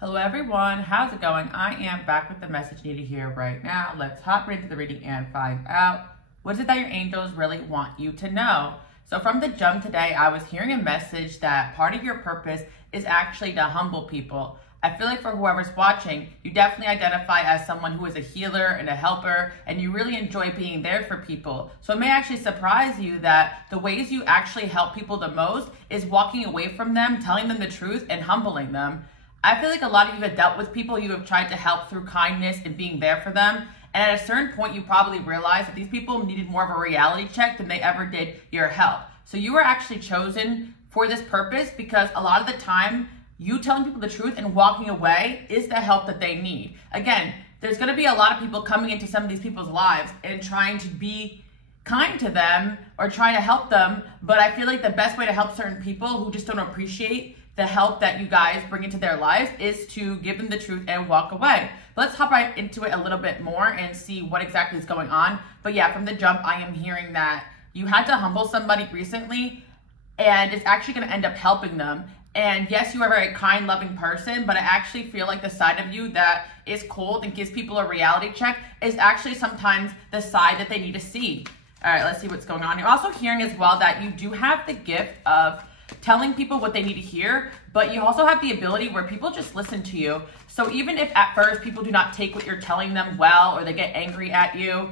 Hello everyone, how's it going? I am back with the message you need to hear right now. Let's hop right into the reading and find out what is it that your angels really want you to know. So from the jump today, I was hearing a message that part of your purpose is actually to humble people. I feel like for whoever's watching, you definitely identify as someone who is a healer and a helper, and you really enjoy being there for people. So it may actually surprise you that the ways you actually help people the most is walking away from them, telling them the truth, and humbling them. I feel like a lot of you have dealt with people you have tried to help through kindness and being there for them. And at a certain point, you probably realized that these people needed more of a reality check than they ever did your help. So you were actually chosen for this purpose because a lot of the time, you telling people the truth and walking away is the help that they need. Again, there's going to be a lot of people coming into some of these people's lives and trying to be kind to them or trying to help them. But I feel like the best way to help certain people who just don't appreciate the help that you guys bring into their lives is to give them the truth and walk away. But let's hop right into it a little bit more and see what exactly is going on. But yeah, from the jump, I am hearing that you had to humble somebody recently and it's actually going to end up helping them. And yes, you are a very kind, loving person, but I actually feel like the side of you that is cold and gives people a reality check is actually sometimes the side that they need to see. All right, let's see what's going on. You're also hearing as well that you do have the gift of telling people what they need to hear, but you also have the ability where people just listen to you. So even if at first people do not take what you're telling them well, or they get angry at you,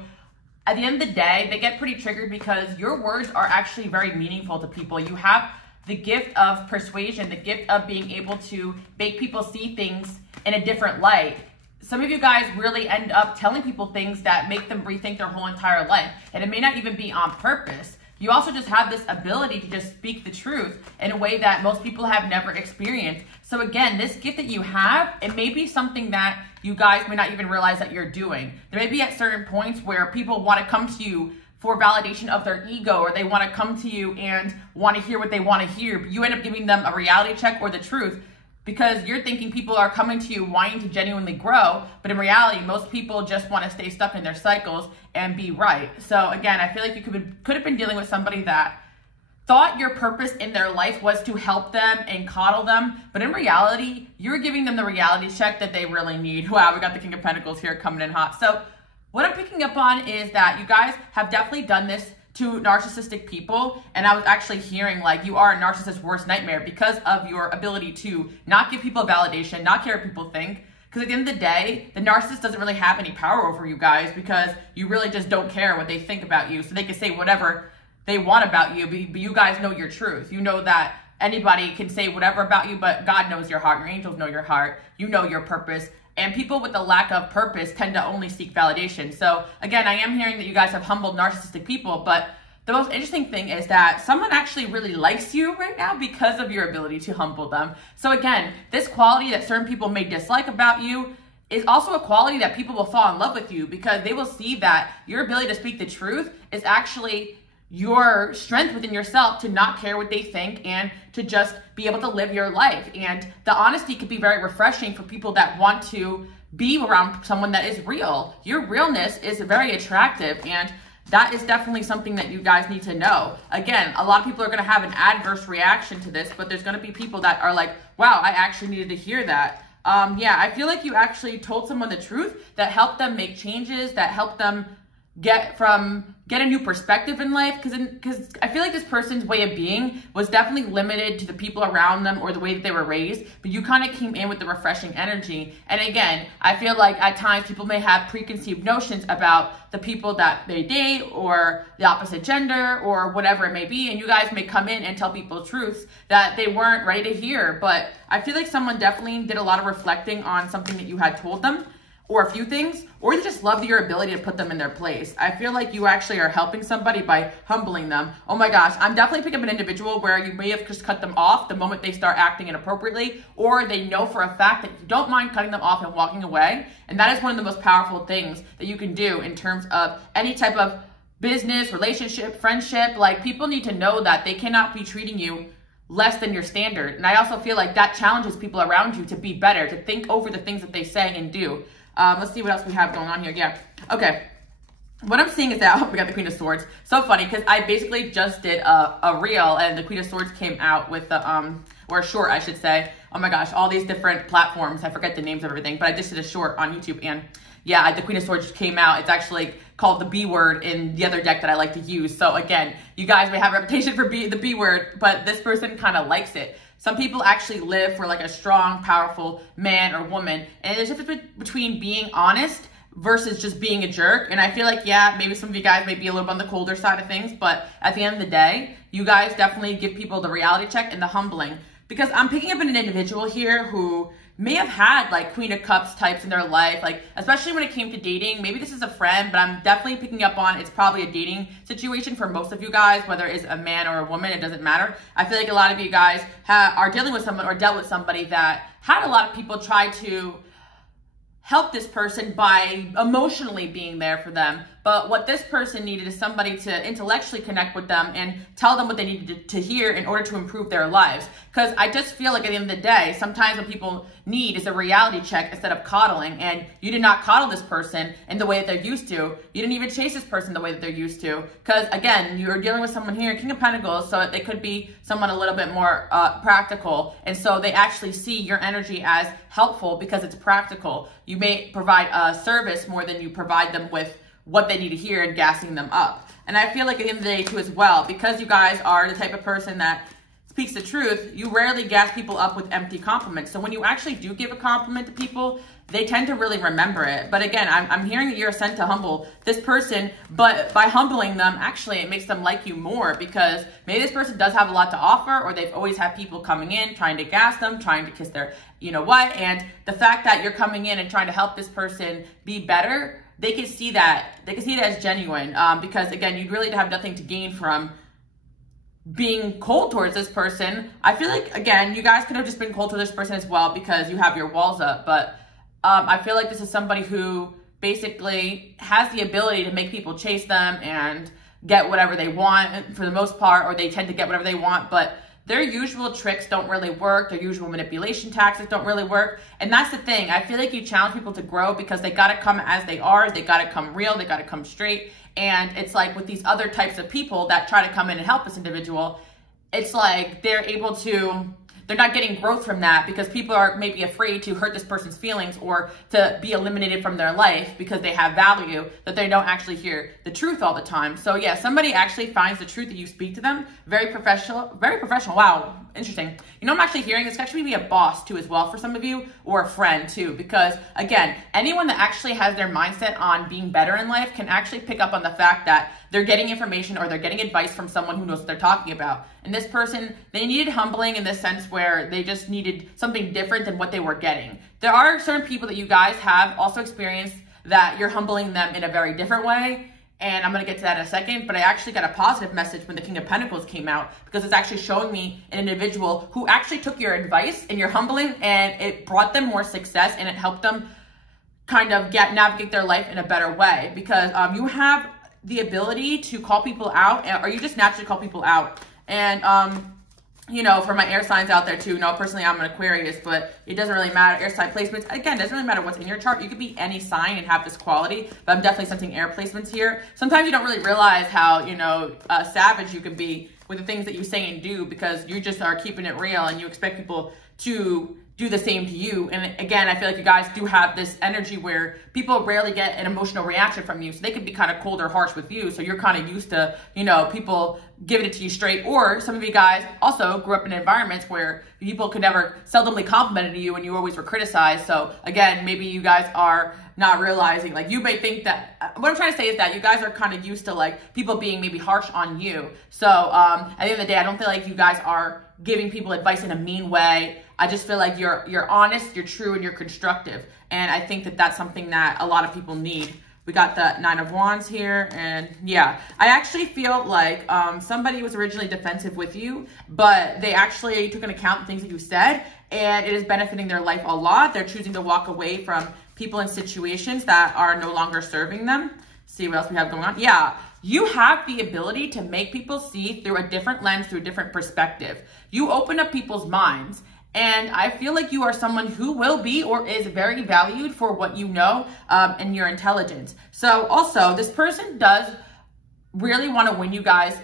at the end of the day, they get pretty triggered because your words are actually very meaningful to people. You have the gift of persuasion, the gift of being able to make people see things in a different light. Some of you guys really end up telling people things that make them rethink their whole entire life, and it may not even be on purpose. You also just have this ability to just speak the truth in a way that most people have never experienced. So again, this gift that you have, it may be something that you guys may not even realize that you're doing. There may be at certain points where people want to come to you for validation of their ego, or they want to come to you and want to hear what they want to hear, but you end up giving them a reality check or the truth because you're thinking people are coming to you wanting to genuinely grow, but in reality, most people just want to stay stuck in their cycles and be right. So again, I feel like you could have been dealing with somebody that thought your purpose in their life was to help them and coddle them, but in reality, you're giving them the reality check that they really need. Wow, we got the King of Pentacles here coming in hot. So what I'm picking up on is that you guys have definitely done this to narcissistic people, and I was actually hearing like you are a narcissist's worst nightmare because of your ability to not give people validation, not care what people think. Because at the end of the day, the narcissist doesn't really have any power over you guys because you really just don't care what they think about you. So they can say whatever they want about you, but you guys know your truth. You know that anybody can say whatever about you, but God knows your heart. Your angels know your heart. You know your purpose. And people with a lack of purpose tend to only seek validation. So again, I am hearing that you guys have humbled narcissistic people, but the most interesting thing is that someone actually really likes you right now because of your ability to humble them. So again, this quality that certain people may dislike about you is also a quality that people will fall in love with you because they will see that your ability to speak the truth is actually your strength within yourself to not care what they think and to just be able to live your life. And the honesty can be very refreshing for people that want to be around someone that is real. Your realness is very attractive, and that is definitely something that you guys need to know. Again, a lot of people are going to have an adverse reaction to this, but there's going to be people that are like, wow, I actually needed to hear that. Yeah, I feel like you actually told someone the truth that helped them make changes, that helped them get a new perspective in life, because I feel like this person's way of being was definitely limited to the people around them or the way that they were raised, but you kind of came in with the refreshing energy. And again, I feel like at times people may have preconceived notions about the people that they date or the opposite gender or whatever it may be, and you guys may come in and tell people truths that they weren't ready to hear. But I feel like someone definitely did a lot of reflecting on something that you had told them, or a few things, or you just love your ability to put them in their place. I feel like you actually are helping somebody by humbling them. Oh my gosh, I'm definitely picking up an individual where you may have just cut them off the moment they start acting inappropriately, or they know for a fact that you don't mind cutting them off and walking away. And that is one of the most powerful things that you can do in terms of any type of business, relationship, friendship. Like, people need to know that they cannot be treating you less than your standard. And I also feel like that challenges people around you to be better, to think over the things that they say and do. Let's see what else we have going on here. Yeah. Okay. What I'm seeing is that, we got the Queen of Swords. So funny, because I basically just did a reel, and the Queen of Swords came out with the or a short, I should say. Oh my gosh, all these different platforms. I forget the names of everything, but I just did a short on YouTube, and yeah, the Queen of Swords just came out. It's actually called the B word in the other deck that I like to use. So again, you guys may have a reputation for the B word, but this person kind of likes it. Some people actually live for like a strong, powerful man or woman. And there's a difference between being honest versus just being a jerk. And I feel like, yeah, maybe some of you guys may be a little bit on the colder side of things, but at the end of the day, you guys definitely give people the reality check and the humbling. Because I'm picking up an individual here who may have had like Queen of Cups types in their life, like especially when it came to dating. Maybe this is a friend, but I'm definitely picking up on it's probably a dating situation for most of you guys, whether it's a man or a woman, it doesn't matter. I feel like a lot of you guys are dealing with someone or dealt with somebody that had a lot of people try to help this person by emotionally being there for them. But what this person needed is somebody to intellectually connect with them and tell them what they needed to hear in order to improve their lives. Because I just feel like at the end of the day, sometimes what people need is a reality check instead of coddling. And you did not coddle this person in the way that they're used to. You didn't even chase this person the way that they're used to. Because again, you're dealing with someone here, King of Pentacles, so they could be someone a little bit more practical. And so they actually see your energy as helpful because it's practical. You may provide a service more than you provide them with what they need to hear and gassing them up. And I feel like at the end of the day too as well, because you guys are the type of person that speaks the truth, you rarely gas people up with empty compliments. So when you actually do give a compliment to people, they tend to really remember it. But again, I'm hearing that you're sent to humble this person, but by humbling them, actually it makes them like you more because maybe this person does have a lot to offer, or they've always had people coming in, trying to gas them, trying to kiss their, you know what, and the fact that you're coming in and trying to help this person be better, they can see that. They can see it as genuine because, again, you'd really have nothing to gain from being cold towards this person. I feel like, again, you guys could have just been cold to this person as well because you have your walls up. But I feel like this is somebody who basically has the ability to make people chase them and get whatever they want for the most part, or they tend to get whatever they want. But their usual tricks don't really work. Their usual manipulation tactics don't really work. And that's the thing. I feel like you challenge people to grow because they got to come as they are. They got to come real. They got to come straight. And it's like with these other types of people that try to come in and help this individual, it's like they're not getting growth from that because people are maybe afraid to hurt this person's feelings or to be eliminated from their life because they have value, that they don't actually hear the truth all the time. So yeah, somebody actually finds the truth that you speak to them. Very professional. Wow, interesting. You know, I'm actually hearing this could actually be a boss too as well for some of you, or a friend too, because again, anyone that actually has their mindset on being better in life can actually pick up on the fact that they're getting information or they're getting advice from someone who knows what they're talking about. And this person, they needed humbling in the sense where they just needed something different than what they were getting. There are certain people that you guys have also experienced that you're humbling them in a very different way. And I'm going to get to that in a second, but I actually got a positive message when the King of Pentacles came out because it's actually showing me an individual who actually took your advice and your humbling, and it brought them more success and it helped them kind of navigate their life in a better way because you have the ability to call people out, or you just naturally call people out. And, you know, for my air signs out there too, no, personally I'm an Aquarius, but it doesn't really matter. Air sign placements, again, doesn't really matter what's in your chart. You could be any sign and have this quality, but I'm definitely sensing air placements here. Sometimes you don't really realize how, you know, savage you can be with the things that you say and do because you just are keeping it real and you expect people to do the same to you. And again, I feel like you guys do have this energy where people rarely get an emotional reaction from you. So they can be kind of cold or harsh with you. So you're kind of used to, you know, people giving it to you straight. Or some of you guys also grew up in environments where people could never seldomly complimented you and you always were criticized. So again, maybe you guys are not realizing, like you may think that, what I'm trying to say is that you guys are kind of used to like people being maybe harsh on you. So at the end of the day, I don't feel like you guys are giving people advice in a mean way. I just feel like you're honest, you're true, and you're constructive. And I think that that's something that a lot of people need. We got the 9 of Wands here, and yeah, I actually feel like somebody was originally defensive with you, but they actually took into account the things that you said, and it is benefiting their life a lot. They're choosing to walk away from people in situations that are no longer serving them. See what else we have going on. Yeah, you have the ability to make people see through a different lens, through a different perspective. You open up people's minds. And I feel like you are someone who will be or is very valued for what you know and your intelligence. So also, this person does really want to win you guys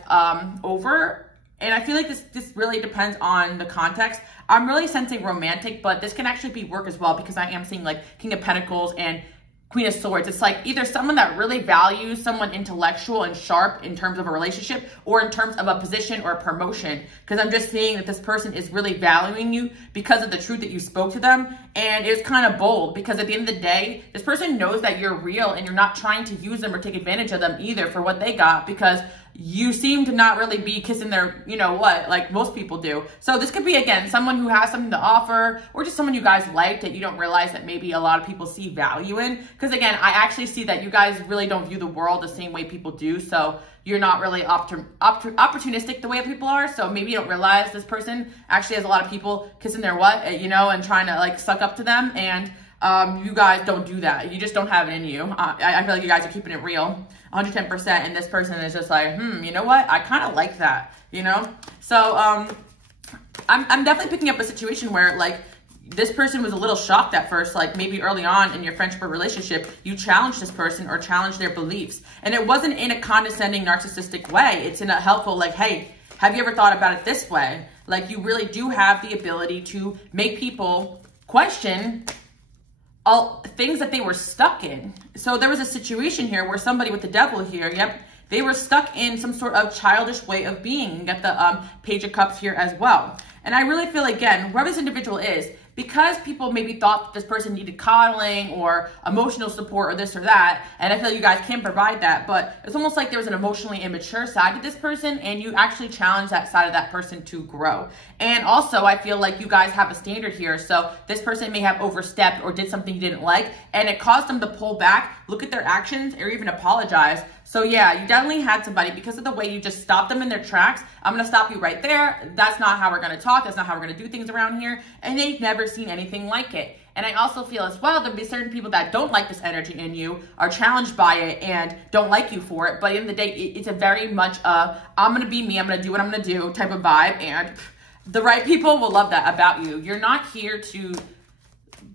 over. And I feel like this really depends on the context. I'm really sensing romantic, but this can actually be work as well, because I am seeing like King of Pentacles and Queen of Swords. It's like either someone that really values someone intellectual and sharp in terms of a relationship, or in terms of a position or a promotion. Because I'm just seeing that this person is really valuing you because of the truth that you spoke to them. And it's kind of bold, because at the end of the day, this person knows that you're real and you're not trying to use them or take advantage of them either for what they got, because you seem to not really be kissing their, you know what, like most people do. So this could be, again, someone who has something to offer, or just someone you guys like that you don't realize that maybe a lot of people see value in. Because again, I actually see that you guys really don't view the world the same way people do. So you're not really opportunistic the way people are. So maybe you don't realize this person actually has a lot of people kissing their what, you know, and trying to like suck up to them. And you guys don't do that. You just don't have it in you. I feel like you guys are keeping it real 110%. And this person is just like, you know what? I kind of like that, you know? So I'm definitely picking up a situation where like this person was a little shocked at first, like maybe early on in your friendship or relationship, you challenged this person or challenged their beliefs. And it wasn't in a condescending, narcissistic way. It's in a helpful, like, hey, have you ever thought about it this way? Like, you really do have the ability to make people question all things that they were stuck in. So there was a situation here where somebody with the devil here, they were stuck in some sort of childish way of being. You got the Page of Cups here as well. And I really feel, again, whoever this individual is, because people maybe thought that this person needed coddling or emotional support or this or that, and I feel like you guys can provide that, but it's almost like there was an emotionally immature side to this person, and you actually challenge that side of that person to grow. And also, I feel like you guys have a standard here, so this person may have overstepped or did something you didn't like, and it caused them to pull back, look at their actions, or even apologize. So yeah, you definitely had somebody, because of the way you just stopped them in their tracks. I'm going to stop you right there. That's not how we're going to talk. That's not how we're going to do things around here. And they've never seen anything like it. And I also feel as well, there'll be certain people that don't like this energy in you, are challenged by it, and don't like you for it. But at the end of the day, it's a very much I'm going to be me, I'm going to do what I'm going to do type of vibe. And the right people will love that about you. You're not here to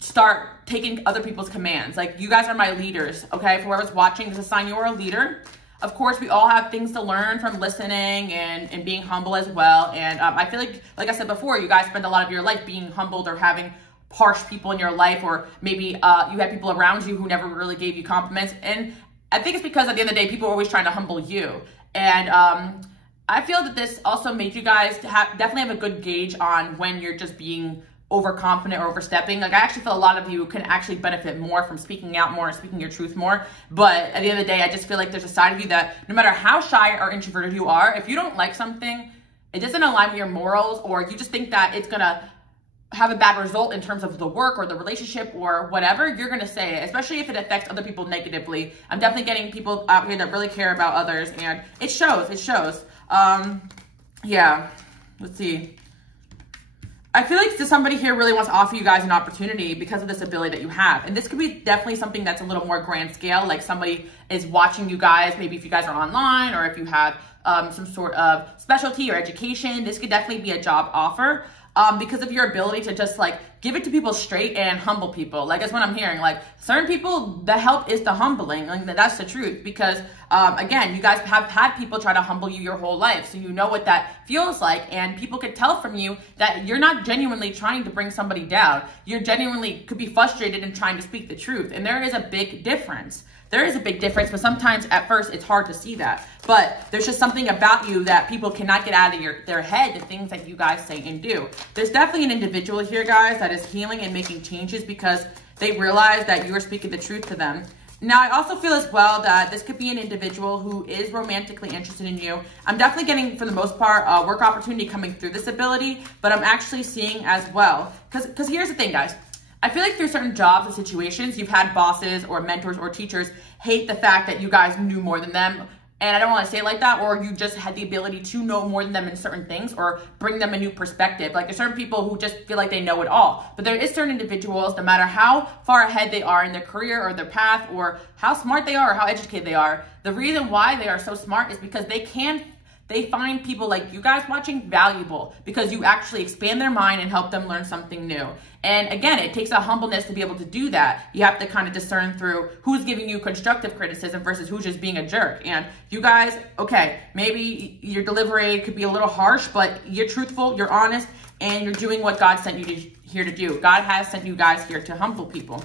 start taking other people's commands. Like, you guys are my leaders, okay? For whoever's watching, this is a sign you're a leader. Of course, we all have things to learn from listening and being humble as well. And I feel like I said before, you guys spend a lot of your life being humbled or having harsh people in your life, or maybe you had people around you who never really gave you compliments. And I think it's because at the end of the day, people are always trying to humble you. And I feel that this also made you guys definitely have a good gauge on when you're just being overconfident or overstepping. Like, I actually feel a lot of you can actually benefit more from speaking out more and speaking your truth more. But at the end of the day, I just feel like there's a side of you that no matter how shy or introverted you are, if you don't like something, it doesn't align with your morals, or you just think that it's gonna have a bad result in terms of the work or the relationship or whatever, you're gonna say it, especially if it affects other people negatively. I'm definitely getting people out here that really care about others, and it shows, yeah, let's see. I feel like somebody here really wants to offer you guys an opportunity because of this ability that you have. And this could be definitely something that's a little more grand scale, like somebody is watching you guys, maybe if you guys are online, or if you have some sort of specialty or education. This could definitely be a job offer. Because of your ability to just like give it to people straight and humble people. Like, that's what I'm hearing. Like, certain people, the help is the humbling. Like, that's the truth. Because again, you guys have had people try to humble you your whole life, so you know what that feels like. And people could tell from you that you're not genuinely trying to bring somebody down. You're genuinely could be frustrated and trying to speak the truth. And there is a big difference. There is a big difference, but sometimes at first it's hard to see that. But there's just something about you that people cannot get out of their head, the things that you guys say and do. There's definitely an individual here, guys, that is healing and making changes because they realize that you are speaking the truth to them. Now, I also feel as well that this could be an individual who is romantically interested in you. I'm definitely getting, for the most part, a work opportunity coming through this ability, but I'm actually seeing as well. Because here's the thing, guys. I feel like through certain jobs and situations, you've had bosses or mentors or teachers hate the fact that you guys knew more than them. And I don't want to say it like that, or you just had the ability to know more than them in certain things or bring them a new perspective. Like, there's certain people who just feel like they know it all. But there is certain individuals, no matter how far ahead they are in their career or their path, or how smart they are or how educated they are, the reason why they are so smart is because they can they find people like you guys watching valuable because you actually expand their mind and help them learn something new. And again, it takes a humbleness to be able to do that. You have to kind of discern through who's giving you constructive criticism versus who's just being a jerk. And you guys, okay, maybe your delivery could be a little harsh, but you're truthful, you're honest, and you're doing what God sent you here to do. God has sent you guys here to humble people.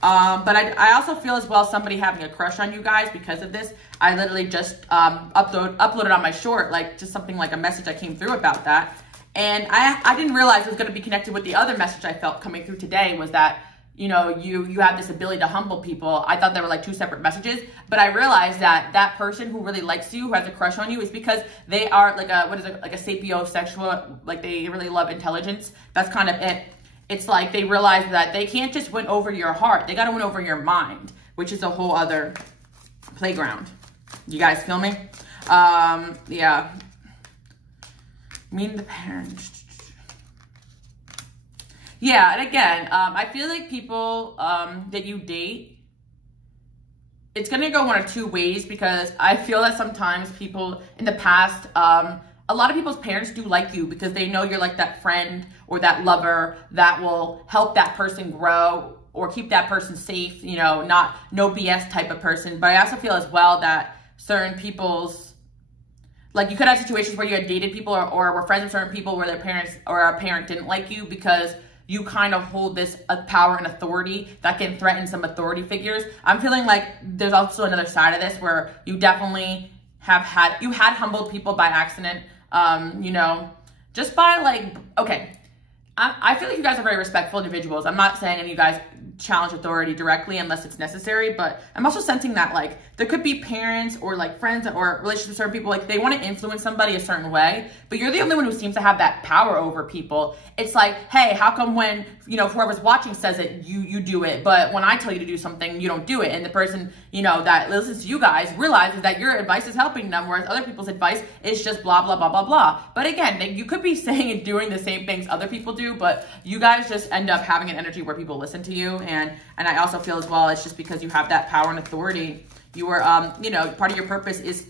But I also feel as well somebody having a crush on you guys because of this. I literally just uploaded on my short, like just something like a message that came through about that. And I didn't realize it was going to be connected with the other message I felt coming through today was that, you know, you have this ability to humble people. I thought they were like two separate messages, but I realized that that person who really likes you, who has a crush on you, is because they are like a, like a sapiosexual, like they really love intelligence. That's kind of it. It's like they realize that they can't just win over your heart. They got to win over your mind, which is a whole other playground. You guys feel me? Yeah. Mean the parents. Yeah, and again, I feel like people that you date, it's going to go one of two ways because I feel that sometimes people in the past, a lot of people's parents do like you because they know you're like that friend or that lover that will help that person grow or keep that person safe, you know, not no BS type of person. But I also feel as well that certain people's, like you could have situations where you had dated people or were friends with certain people where their parents or a parent didn't like you because you kind of hold this power and authority that can threaten some authority figures. I'm feeling like there's also another side of this where you definitely had humbled people by accident, you know, just by like, okay, I feel like you guys are very respectful individuals. I'm not saying any of you guys challenge authority directly unless it's necessary, but I'm also sensing that like there could be parents or like friends or relationships with certain people, like they want to influence somebody a certain way, but you're the only one who seems to have that power over people. It's like, hey, how come when, you know, whoever's watching says it, you do it, but when I tell you to do something, you don't do it. And the person, you know, that listens to you guys realizes that your advice is helping them, whereas other people's advice is just blah, blah, blah, blah, blah. But again, you could be saying and doing the same things other people do, but you guys just end up having an energy where people listen to you. And I also feel as well, it's just because you have that power and authority. You are, you know, part of your purpose is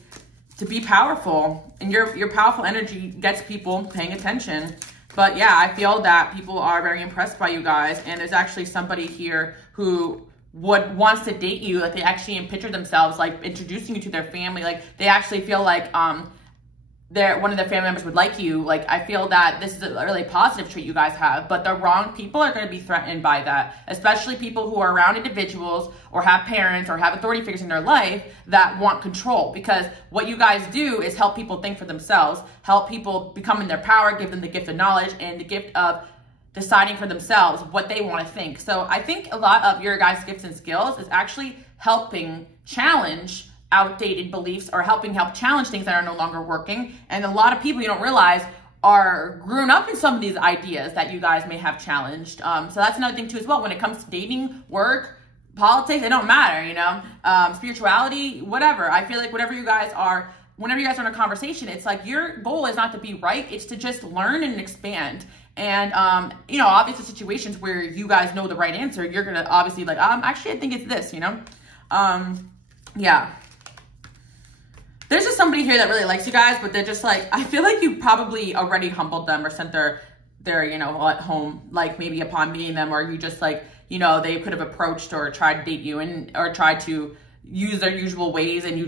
to be powerful, and your powerful energy gets people paying attention. But yeah, I feel that people are very impressed by you guys, and there's actually somebody here who wants to date you. Like they actually picture themselves like introducing you to their family. Like they actually feel like one of their family members would like you. Like I feel that this is a really positive trait you guys have, but the wrong people are going to be threatened by that, especially people who are around individuals or have parents or have authority figures in their life that want control, because what you guys do is help people think for themselves, help people become in their power, give them the gift of knowledge and the gift of deciding for themselves what they want to think. So I think a lot of your guys' gifts and skills is actually helping challenge outdated beliefs or help challenge things that are no longer working. And a lot of people, you don't realize, are grown up in some of these ideas that you guys may have challenged. So that's another thing too as well. When it comes to dating, work, politics, it don't matter, you know, spirituality, whatever. I feel like whenever you guys are in a conversation, it's like your goal is not to be right. It's to just learn and expand. And, you know, obviously situations where you guys know the right answer, you're going to obviously like, actually, I think it's this, you know? Yeah. There's just somebody here that really likes you guys, but they're just like, I feel like you probably already humbled them or sent their you know, at home, like maybe upon meeting them, or you just like, you know, they could have approached or tried to date you or tried to use their usual ways, and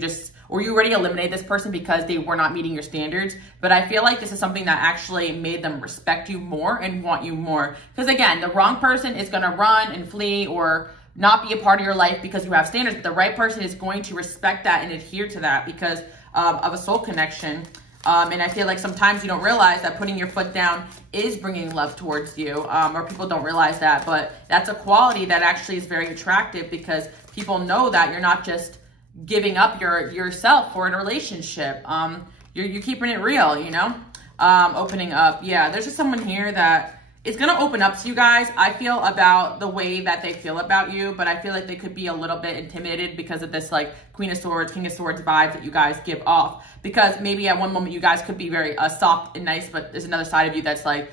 or you already eliminated this person because they were not meeting your standards. But I feel like this is something that actually made them respect you more and want you more. Because again, the wrong person is going to run and flee or not be a part of your life because you have standards, but the right person is going to respect that and adhere to that because of a soul connection. And I feel like sometimes you don't realize that putting your foot down is bringing love towards you, or people don't realize that, but that's a quality that actually is very attractive because people know that you're not just giving up yourself for a relationship. You're keeping it real, you know, opening up. Yeah, there's just someone here that it's going to open up to you guys, I feel, about the way that they feel about you, but I feel like they could be a little bit intimidated because of this like Queen of Swords, King of Swords vibes that you guys give off. Because maybe at one moment you guys could be very soft and nice, but there's another side of you that's like,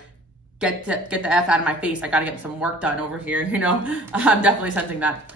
get the F out of my face. I got to get some work done over here, you know? I'm definitely sensing that.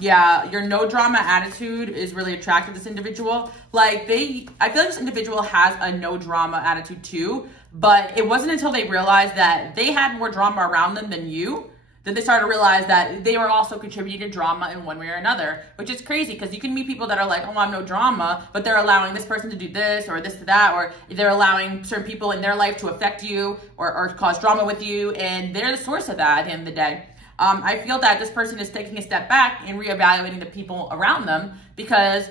Yeah, your no drama attitude is really attractive to this individual. Like I feel like this individual has a no drama attitude too, but it wasn't until they realized that they had more drama around them than you that they started to realize that they were also contributing to drama in one way or another, which is crazy because you can meet people that are like, oh, I'm no drama, but they're allowing this person to do this or this to that, or they're allowing certain people in their life to affect you or cause drama with you, and they're the source of that at the end of the day. I feel that this person is taking a step back and reevaluating the people around them, because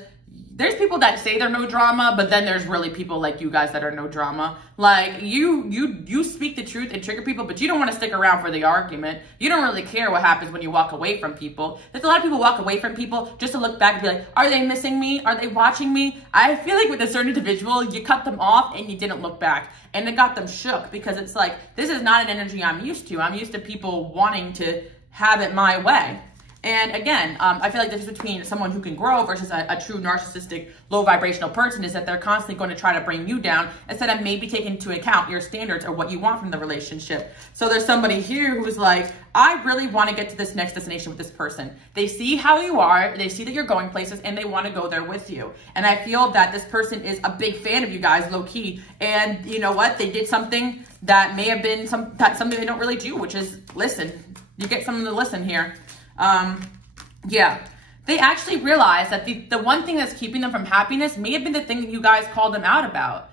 there's people that say they're no drama, but then there's really people like you guys that are no drama. Like you speak the truth and trigger people, but you don't want to stick around for the argument. You don't really care what happens when you walk away from people. There's a lot of people walk away from people just to look back and be like, are they missing me? Are they watching me? I feel like with a certain individual, you cut them off and you didn't look back. And it got them shook, because it's like, this is not an energy I'm used to. I'm used to people wanting to have it my way. And again, I feel like the difference between someone who can grow versus a true narcissistic, low vibrational person is that they're constantly going to try to bring you down instead of maybe taking into account your standards or what you want from the relationship. So there's somebody here who's like, I really want to get to this next destination with this person. They see how you are, they see that you're going places, and they want to go there with you. And I feel that this person is a big fan of you guys, low key. And you know what? They did something that may have been something they don't really do, which is listen. You get someone to listen here. Yeah, they actually realized that the one thing that's keeping them from happiness may have been the thing that you guys called them out about.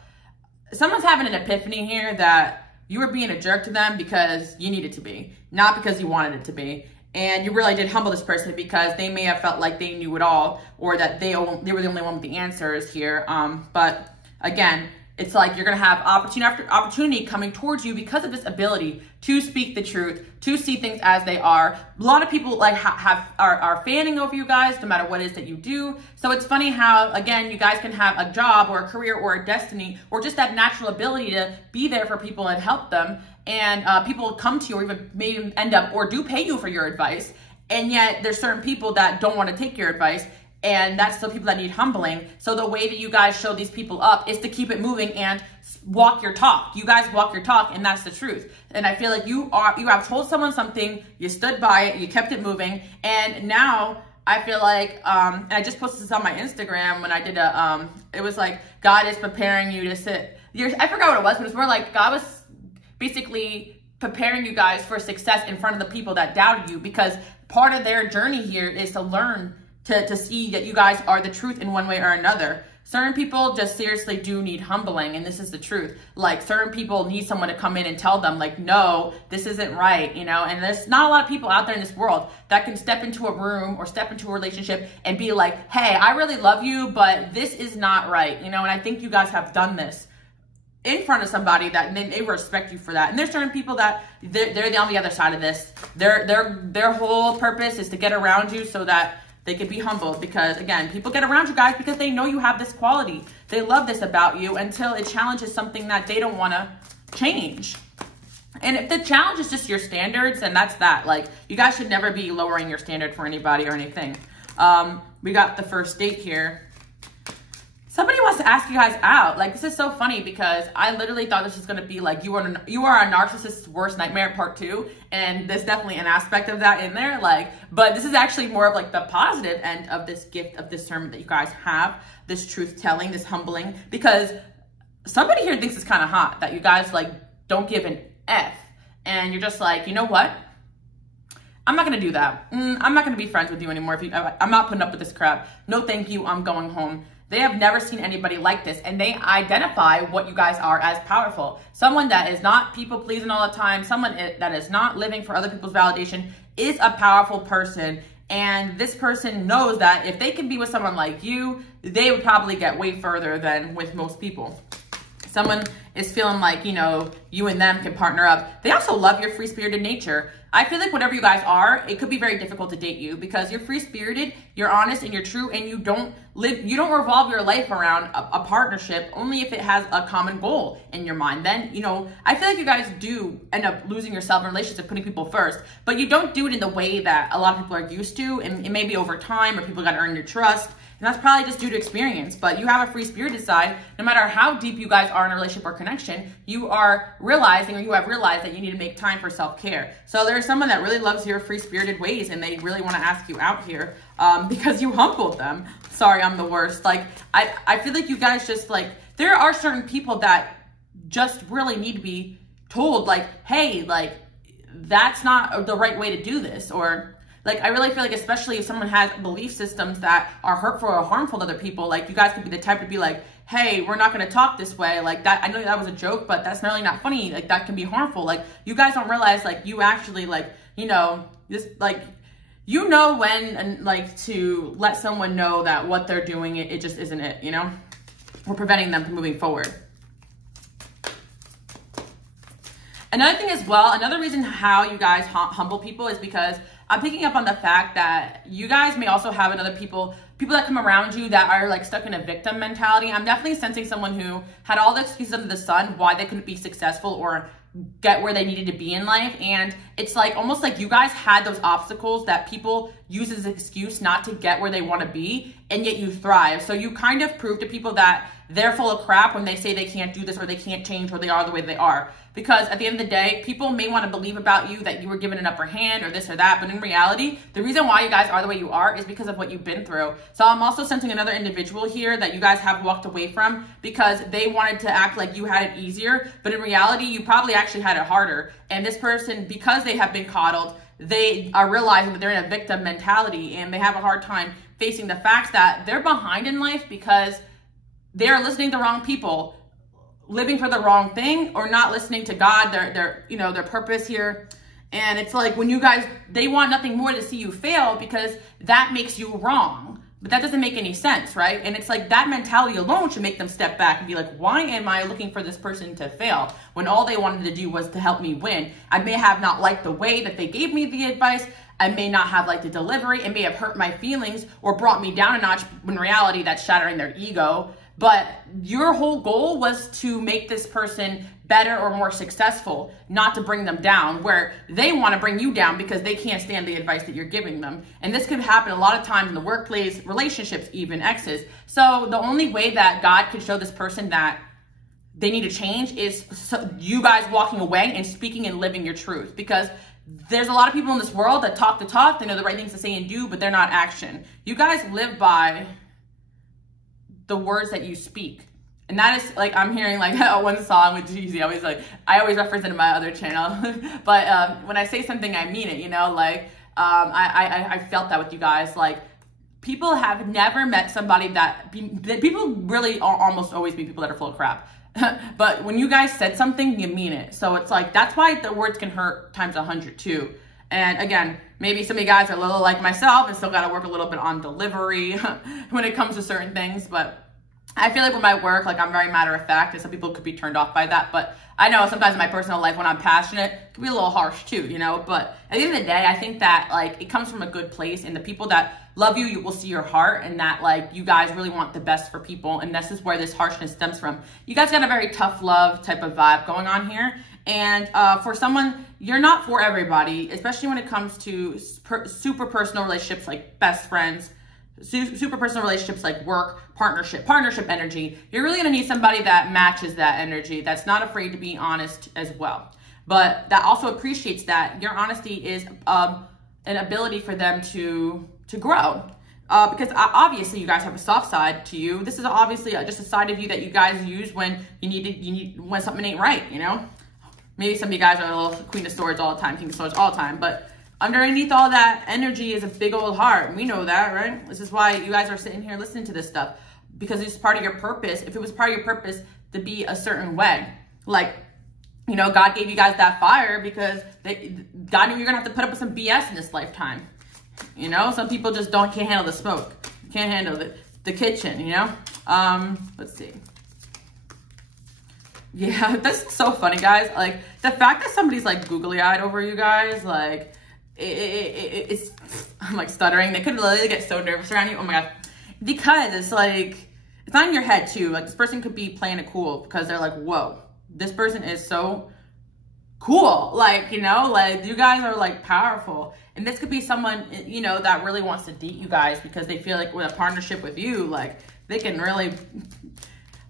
Someone's having an epiphany here that you were being a jerk to them because you needed to be, not because you wanted it to be. And you really did humble this person because they may have felt like they knew it all, or that they were the only one with the answers here. But again, it's like you're going to have opportunity after opportunity coming towards you because of this ability to speak the truth, to see things as they are. A lot of people like are fanning over you guys no matter what it is that you do. So it's funny how, again, you guys can have a job or a career or a destiny or just that natural ability to be there for people and help them. And people come to you or even maybe end up or do pay you for your advice. And yet there's certain people that don't want to take your advice. And that's the people that need humbling. So the way that you guys show these people up is to keep it moving and walk your talk. You guys walk your talk, and that's the truth. And I feel like you have told someone something, you stood by it, you kept it moving, and now I feel like, and I just posted this on my Instagram when I did it was like, God is preparing you to sit. I forgot what it was, but it's more like God was basically preparing you guys for success in front of the people that doubted you, because part of their journey here is to learn to see that you guys are the truth in one way or another. Certain people just seriously do need humbling, and this is the truth. Like, certain people need someone to come in and tell them, like, no, this isn't right, you know? And there's not a lot of people out there in this world that can step into a room or step into a relationship and be like, hey, I really love you, but this is not right, you know? And I think you guys have done this in front of somebody that they respect you for that. And there's certain people that they're on the other side of this. Their whole purpose is to get around you so that they could be humbled, because again, people get around you guys because they know you have this quality. They love this about you until it challenges something that they don't want to change. And if the challenge is just your standards, then that's that. Like, you guys should never be lowering your standard for anybody or anything. We got the first date here. Somebody wants to ask you guys out. Like, this is so funny because I literally thought this was going to be like, you are a narcissist's worst nightmare part 2. And there's definitely an aspect of that in there. Like, but this is actually more of like the positive end of this gift of discernment that you guys have, this truth telling, this humbling, because somebody here thinks it's kind of hot that you guys like don't give an F. And you're just like, you know what? I'm not going to do that. I'm not going to be friends with you anymore. I'm not putting up with this crap. No, thank you. I'm going home. They have never seen anybody like this, and they identify what you guys are as powerful. Someone that is not people pleasing all the time, someone that is not living for other people's validation is a powerful person. And this person knows that if they can be with someone like you, they would probably get way further than with most people. Someone is feeling like, you know, you and them can partner up. They also love your free-spirited nature. I feel like whatever you guys are, it could be very difficult to date you because you're free-spirited, you're honest, and you're true, and you don't revolve your life around a partnership only if it has a common goal in your mind. Then, you know, I feel like you guys do end up losing yourself in relationships, putting people first, but you don't do it in the way that a lot of people are used to, and it may be over time, or people got to earn your trust. And that's probably just due to experience, but you have a free spirited side. No matter how deep you guys are in a relationship or connection, you are realizing, or you have realized, that you need to make time for self-care. So there's someone that really loves your free spirited ways, and they really want to ask you out here because you humbled them. Sorry, I'm the worst. Like, I feel like you guys just, like, there are certain people that just really need to be told, like, hey, like, that's not the right way to do this. Or, like, I really feel like, especially if someone has belief systems that are hurtful or harmful to other people, like, you guys could be the type to be like, hey, we're not going to talk this way. Like, that, I know that was a joke, but that's really not funny. Like, that can be harmful. Like, you guys don't realize, like, you actually, like, you know, this, like, you know when, and like, to let someone know that what they're doing, it just isn't it, you know? We're preventing them from moving forward. Another thing as well, another reason how you guys humble people is because I'm picking up on the fact that you guys may also have another people that come around you that are like stuck in a victim mentality. I'm definitely sensing someone who had all the excuses under the sun why they couldn't be successful or get where they needed to be in life. And it's like almost like you guys had those obstacles that people use as an excuse not to get where they want to be, and yet you thrive. So you kind of prove to people that they're full of crap when they say they can't do this or they can't change or they are the way they are. Because at the end of the day, people may want to believe about you that you were given an upper hand or this or that, but in reality, the reason why you guys are the way you are is because of what you've been through. So I'm also sensing another individual here that you guys have walked away from because they wanted to act like you had it easier, but in reality, you probably actually had it harder. And this person, because they have been coddled, they are realizing that they're in a victim mentality, and they have a hard time facing the facts that they're behind in life because they're listening to the wrong people, living for the wrong thing, or not listening to God, their purpose here. And it's like when you guys, they want nothing more to see you fail because that makes you wrong. But that doesn't make any sense, right? And it's like that mentality alone should make them step back and be like, why am I looking for this person to fail when all they wanted to do was to help me win? I may have not liked the way that they gave me the advice. I may not have liked the delivery. It may have hurt my feelings or brought me down a notch. When in reality, that's shattering their ego. But your whole goal was to make this person better or more successful, not to bring them down, where they want to bring you down because they can't stand the advice that you're giving them. And this could happen a lot of times in the workplace, relationships, even exes. So the only way that God could show this person that they need to change is you guys walking away and speaking and living your truth. Because there's a lot of people in this world that talk the talk, they know the right things to say and do, but they're not action. You guys live by the words that you speak. And that is, like, I'm hearing like one song with Jeezy, I always reference it in my other channel. But when I say something, I mean it, you know, like, I felt that with you guys. Like, people have never met somebody that people really are almost always be people that are full of crap. But when you guys said something, you mean it. So it's like, that's why the words can hurt times 100 too. And again, maybe some of you guys are a little like myself and still got to work a little bit on delivery when it comes to certain things. But I feel like with my work, like, I'm very matter of fact, and some people could be turned off by that. But I know sometimes in my personal life when I'm passionate, it can be a little harsh too, you know. But at the end of the day, I think that, like, it comes from a good place, and the people that love you, you will see your heart, and that, like, you guys really want the best for people. And this is where this harshness stems from. You guys got a very tough love type of vibe going on here. And for someone, you're not for everybody, especially when it comes to super personal relationships like best friends, super personal relationships like work, partnership energy. You're really gonna need somebody that matches that energy, that's not afraid to be honest as well. But that also appreciates that your honesty is an ability for them to grow. Because obviously you guys have a soft side to you. This is obviously just a side of you that you guys use when you need when something ain't right, you know? Maybe some of you guys are a little Queen of Swords all the time, King of Swords all the time, but underneath all that energy is a big old heart. We know that, right? This is why you guys are sitting here listening to this stuff, because it's part of your purpose. If it was part of your purpose to be a certain way, like, you know, God gave you guys that fire because God knew you're gonna have to put up with some BS in this lifetime. You know, some people just can't handle the smoke, can't handle the kitchen, you know? Let's see. Yeah, that's so funny, guys. Like, the fact that somebody's like googly-eyed over you guys, like, it's, I'm like stuttering. They could literally get so nervous around you. Oh my God. Because it's like, it's not in your head too. Like, this person could be playing it cool because they're like, whoa, this person is so cool. Like, you know, like you guys are like powerful. And this could be someone, you know, that really wants to date you guys because they feel like with a partnership with you, like they can really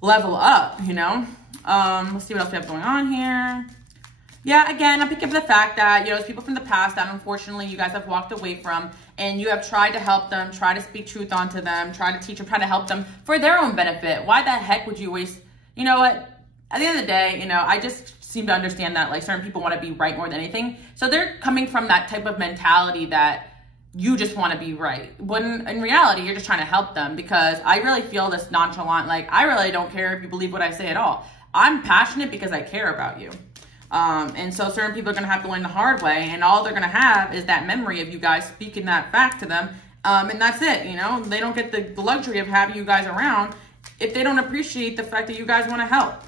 level up, you know? Let's see what else we have going on here. Yeah, again, I'm picking up the fact that, you know, it's people from the past that unfortunately you guys have walked away from, and you have tried to help them, try to speak truth onto them, try to teach them, try to help them for their own benefit. Why the heck would you waste, you know what? At the end of the day, you know, I just seem to understand that like certain people want to be right more than anything. So they're coming from that type of mentality that you just want to be right. When in reality, you're just trying to help them, because I really feel this nonchalant, like I really don't care if you believe what I say at all. I'm passionate because I care about you. And so certain people are going to have to learn the hard way, and all they're going to have is that memory of you guys speaking that fact to them. And that's it, you know, they don't get the luxury of having you guys around if they don't appreciate the fact that you guys want to help.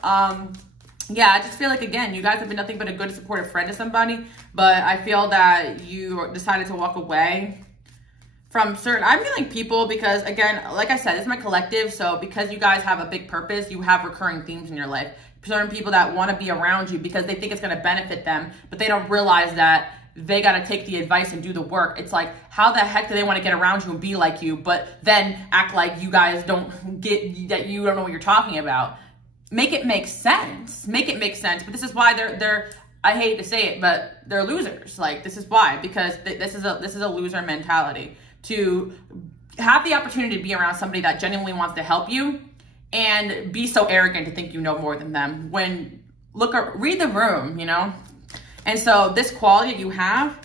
Yeah, I just feel like, again, you guys have been nothing but a good supportive friend to somebody, but I feel that you decided to walk away from certain, I'm feeling people, because again, like I said, it's my collective. So because you guys have a big purpose, you have recurring themes in your life. Certain people that want to be around you because they think it's going to benefit them, but they don't realize that they got to take the advice and do the work. It's like, how the heck do they want to get around you and be like you, but then act like you guys don't get, that you don't know what you're talking about? Make it make sense. Make it make sense. But this is why they're I hate to say it, but they're losers. Like, this is why, because this is a loser mentality. To have the opportunity to be around somebody that genuinely wants to help you and be so arrogant to think you know more than them. When, read the room, you know? And so this quality that you have,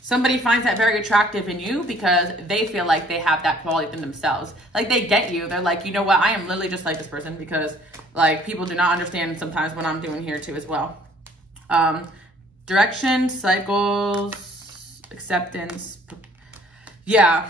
somebody finds that very attractive in you because they feel like they have that quality within themselves. Like, they get you. They're like, you know what? I am literally just like this person, because like people do not understand sometimes what I'm doing here too as well. Direction, cycles, acceptance. Yeah.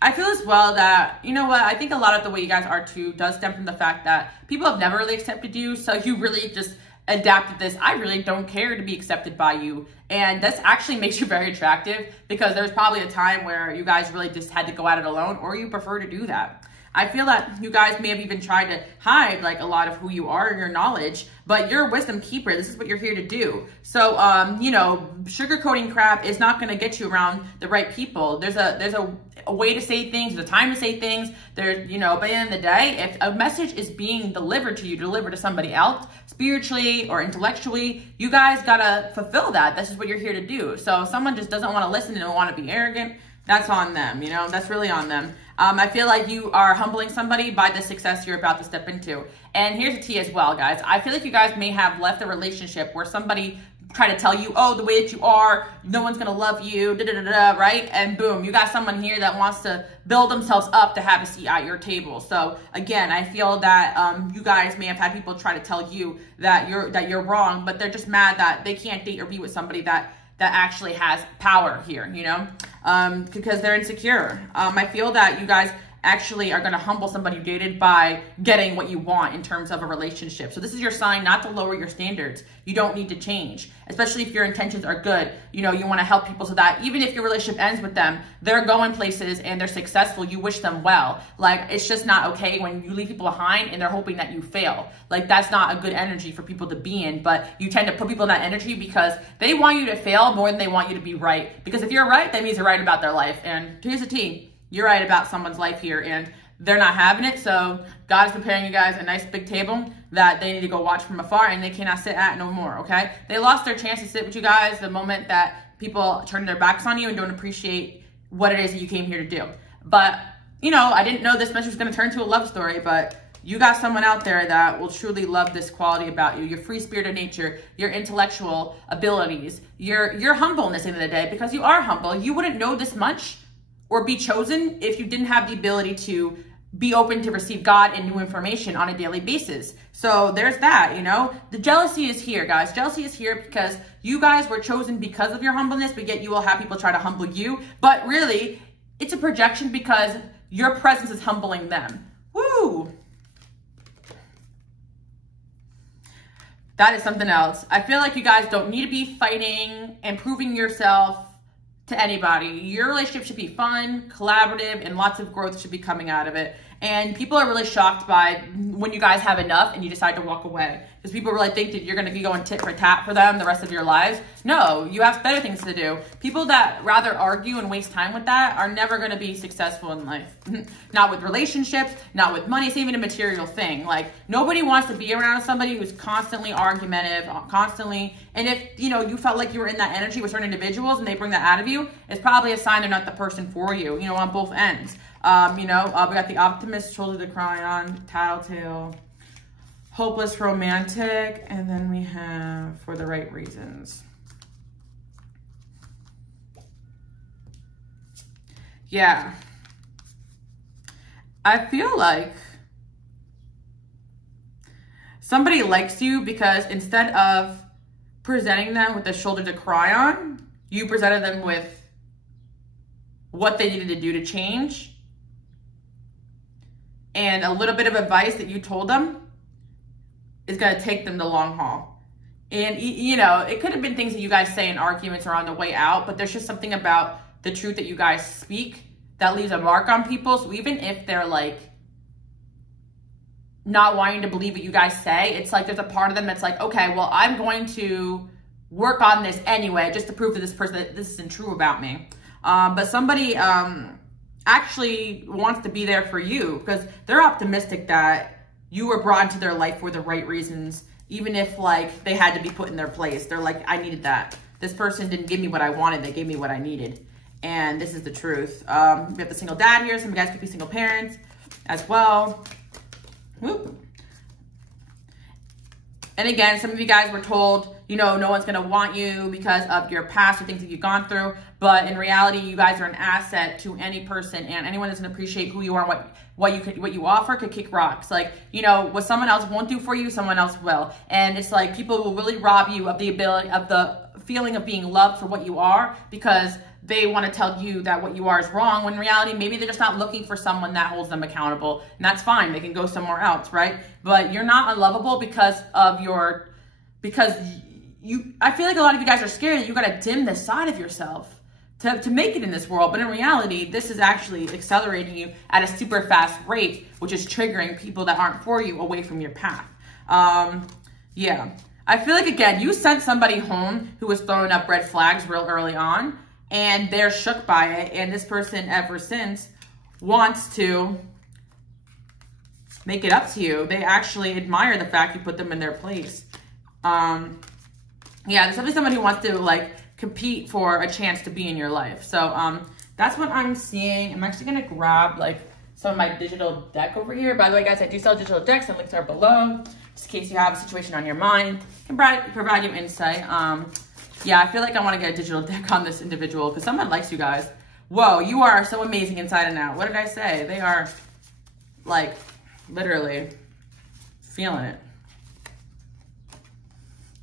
I feel as well that, you know what, I think a lot of the way you guys are too does stem from the fact that people have never really accepted you. So you really just adapted this, I really don't care to be accepted by you. And this actually makes you very attractive, because there's probably a time where you guys really just had to go at it alone, or you prefer to do that. I feel that you guys may have even tried to hide like a lot of who you are and your knowledge, but you're a wisdom keeper. This is what you're here to do. So, you know, sugarcoating crap is not going to get you around the right people. There's a way to say things, there's a time to say things. There's, you know, by the end of the day, if a message is being delivered to you, delivered to somebody else, spiritually or intellectually, you guys got to fulfill that. This is what you're here to do. So if someone just doesn't want to listen and want to be arrogant, that's on them, you know, that's really on them. I feel like you are humbling somebody by the success you're about to step into. And here's a tea as well, guys. I feel like you guys may have left a relationship where somebody tried to tell you, oh, the way that you are, no one's going to love you, right? And boom, you got someone here that wants to build themselves up to have a seat at your table. So again, I feel that you guys may have had people try to tell you that you're wrong, but they're just mad that they can't date or be with somebody that actually has power here, you know, because they're insecure. I feel that you guys actually are going to humble somebody you dated by getting what you want in terms of a relationship. So this is your sign not to lower your standards. You don't need to change, especially if your intentions are good. You know, you want to help people so that even if your relationship ends with them, they're going places and they're successful. You wish them well. Like, it's just not okay when you leave people behind and they're hoping that you fail. Like, that's not a good energy for people to be in, but you tend to put people in that energy because they want you to fail more than they want you to be right. Because if you're right, that means you're right about their life. And here's the tea. You're right about someone's life here, and they're not having it. So God is preparing you guys a nice big table that they need to go watch from afar, and they cannot sit at no more, okay? They lost their chance to sit with you guys the moment that people turn their backs on you and don't appreciate what it is that you came here to do. But, you know, I didn't know this message was going to turn to a love story, but you got someone out there that will truly love this quality about you, your free-spirited nature, your intellectual abilities, your humbleness at the end of the day, because you are humble. You wouldn't know this much or be chosen if you didn't have the ability to be open to receive God and new information on a daily basis. So there's that, you know. The jealousy is here, guys. Jealousy is here because you guys were chosen because of your humbleness, but yet you will have people try to humble you. But really, it's a projection because your presence is humbling them. Woo! That is something else. I feel like you guys don't need to be fighting and proving yourself to anybody. Your relationship should be fun, collaborative, and lots of growth should be coming out of it. And people are really shocked by when you guys have enough and you decide to walk away. Because people really think that you're going to be going tit for tat for them the rest of your lives. No, you have better things to do. People that rather argue and waste time with that are never going to be successful in life. Not with relationships, not with money. It's even a material thing. Like, nobody wants to be around somebody who's constantly argumentative, constantly. And if, you know, you felt like you were in that energy with certain individuals and they bring that out of you, it's probably a sign they're not the person for you, you know, on both ends. We got the optimist, shoulder to cry on, tattletale, hopeless romantic, and then we have for the right reasons. Yeah. I feel like somebody likes you because instead of presenting them with a shoulder to cry on, you presented them with what they needed to do to change and a little bit of advice that you told them is going to take them the long haul. And, you know, it could have been things that you guys say in arguments or on the way out, but there's just something about the truth that you guys speak that leaves a mark on people. So even if they're like not wanting to believe what you guys say, it's like there's a part of them that's like, okay, well, I'm going to work on this anyway, just to prove to this person that this isn't true about me. But somebody actually wants to be there for you because they're optimistic that you were brought into their life for the right reasons, even if like they had to be put in their place. They're like, I needed that. This person didn't give me what I wanted. They gave me what I needed. And this is the truth. We have the single dad here. Some of you guys could be single parents as well. Whoop. And again, some of you guys were told, you know, no one's going to want you because of your past or things that you've gone through. But in reality, you guys are an asset to any person, and anyone that's going to appreciate who you are and what you offer could kick rocks. Like, you know, what someone else won't do for you, someone else will. And it's like people will really rob you of the ability, of the feeling of being loved for what you are because they want to tell you that what you are is wrong, when in reality, maybe they're just not looking for someone that holds them accountable. And that's fine. They can go somewhere else, right? But you're not unlovable because of your, I feel like a lot of you guys are scared that you got to dim this side of yourself to make it in this world. But in reality, this is actually accelerating you at a super fast rate, which is triggering people that aren't for you away from your path. Yeah. I feel like, again, you sent somebody home who was throwing up red flags real early on, and they're shook by it. And this person ever since wants to make it up to you. They actually admire the fact you put them in their place. Yeah, there's definitely somebody who wants to like compete for a chance to be in your life. So that's what I'm seeing. I'm actually gonna grab like some of my digital deck over here. By the way, guys, I do sell digital decks, and links are below, just in case you have a situation on your mind. Can provide you insight. Yeah, I feel like I want to get a digital deck on this individual because someone likes you guys. Whoa, you are so amazing inside and out. What did I say? They are like literally feeling it.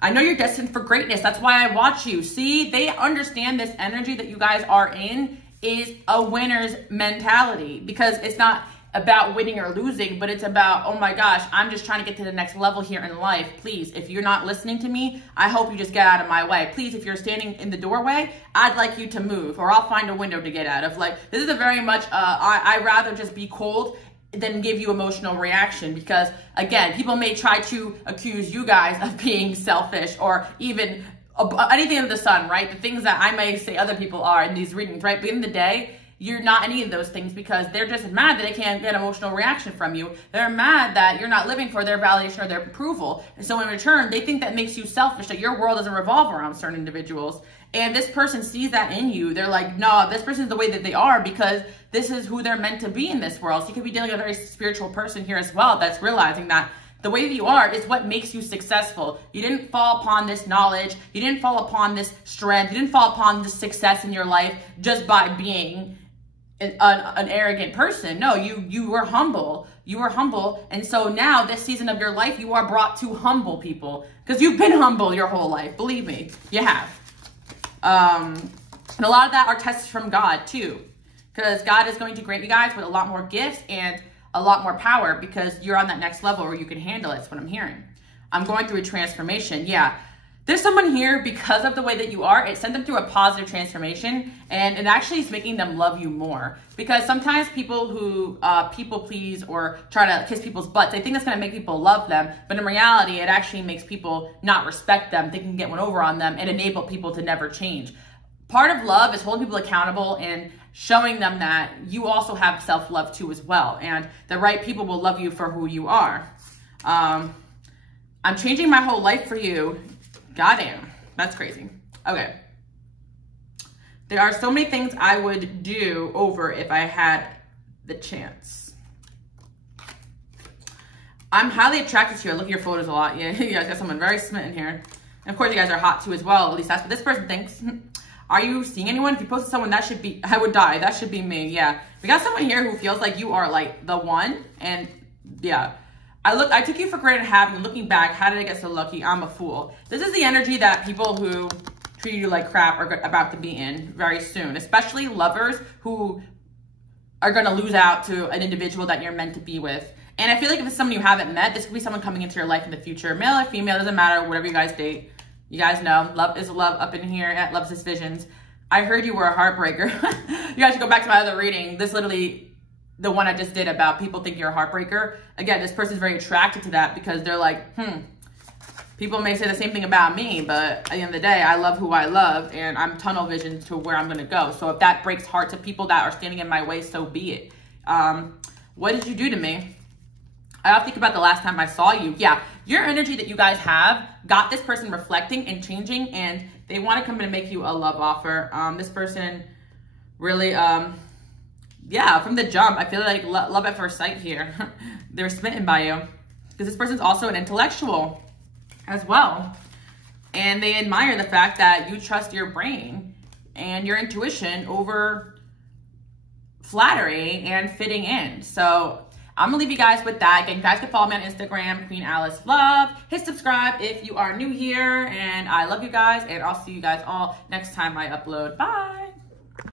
I know you're destined for greatness. That's why I watch you. See, they understand this energy that you guys are in is a winner's mentality, because it's not about winning or losing, but it's about, oh my gosh, I'm just trying to get to the next level here in life. Please, if you're not listening to me, I hope you just get out of my way. Please, if you're standing in the doorway, I'd like you to move, or I'll find a window to get out of. Like, this is a very much, I'd rather just be cold than give you emotional reaction, because again, people may try to accuse you guys of being selfish or even anything under the sun, right? The things that I may say other people are in these readings, right? But in the day, you're not any of those things, because they're just mad that they can't get emotional reaction from you. They're mad that you're not living for their validation or their approval. And so in return, they think that makes you selfish, that your world doesn't revolve around certain individuals. And this person sees that in you. They're like, no, this person's the way that they are because this is who they're meant to be in this world. So you could be dealing with a very spiritual person here as well that's realizing that the way that you are is what makes you successful. You didn't fall upon this knowledge. You didn't fall upon this strength. You didn't fall upon this success in your life just by being an arrogant person. No, you were humble. You were humble. And so now this season of your life, you are brought to humble people, because you've been humble your whole life. Believe me, you have. And a lot of that are tests from God too, because God is going to grant you guys with a lot more gifts and a lot more power, because you're on that next level where you can handle it. That's what I'm hearing. I'm going through a transformation. Yeah. There's someone here, because of the way that you are, it sent them through a positive transformation, and it actually is making them love you more. Because sometimes people who people please or try to kiss people's butts, they think that's going to make people love them, but in reality, it actually makes people not respect them, they can get one over on them, and enable people to never change. Part of love is holding people accountable and showing them that you also have self-love too as well, and the right people will love you for who you are. I'm changing my whole life for you. Goddamn, that's crazy. Okay. There are so many things I would do over if I had the chance. I'm highly attracted to you. I look at your photos a lot. Yeah, you guys got someone very smitten here. And of course, you guys are hot too as well. At least that's what this person thinks. Are you seeing anyone? If you posted someone, that should be, I would die. That should be me. Yeah. We got someone here who feels like you are like the one. And yeah. I took you for granted having, looking back, how did I get so lucky? I'm a fool. This is the energy that people who treat you like crap are about to be in very soon, especially lovers who are going to lose out to an individual that you're meant to be with. And I feel like if it's someone you haven't met, this could be someone coming into your life in the future. Male or female, doesn't matter, whatever you guys date. You guys know, love is love up in here at Loves is Visions. I heard you were a heartbreaker. You guys should go back to my other reading. This literally, the one I just did about people think you're a heartbreaker. Again, this person's very attracted to that because they're like, people may say the same thing about me, but at the end of the day, I love who I love and I'm tunnel vision to where I'm going to go. So if that breaks hearts of people that are standing in my way, so be it. What did you do to me? I think about the last time I saw you. Yeah, your energy that you guys have got this person reflecting and changing, and they want to come in and make you a love offer. This person really, yeah, from the jump, I feel like love at first sight here. They're smitten by you because this person's also an intellectual as well. And they admire the fact that you trust your brain and your intuition over flattery and fitting in. So I'm gonna leave you guys with that. Again, you guys can follow me on Instagram, Queen Alice Love. Hit subscribe if you are new here. And I love you guys, and I'll see you guys all next time I upload. Bye.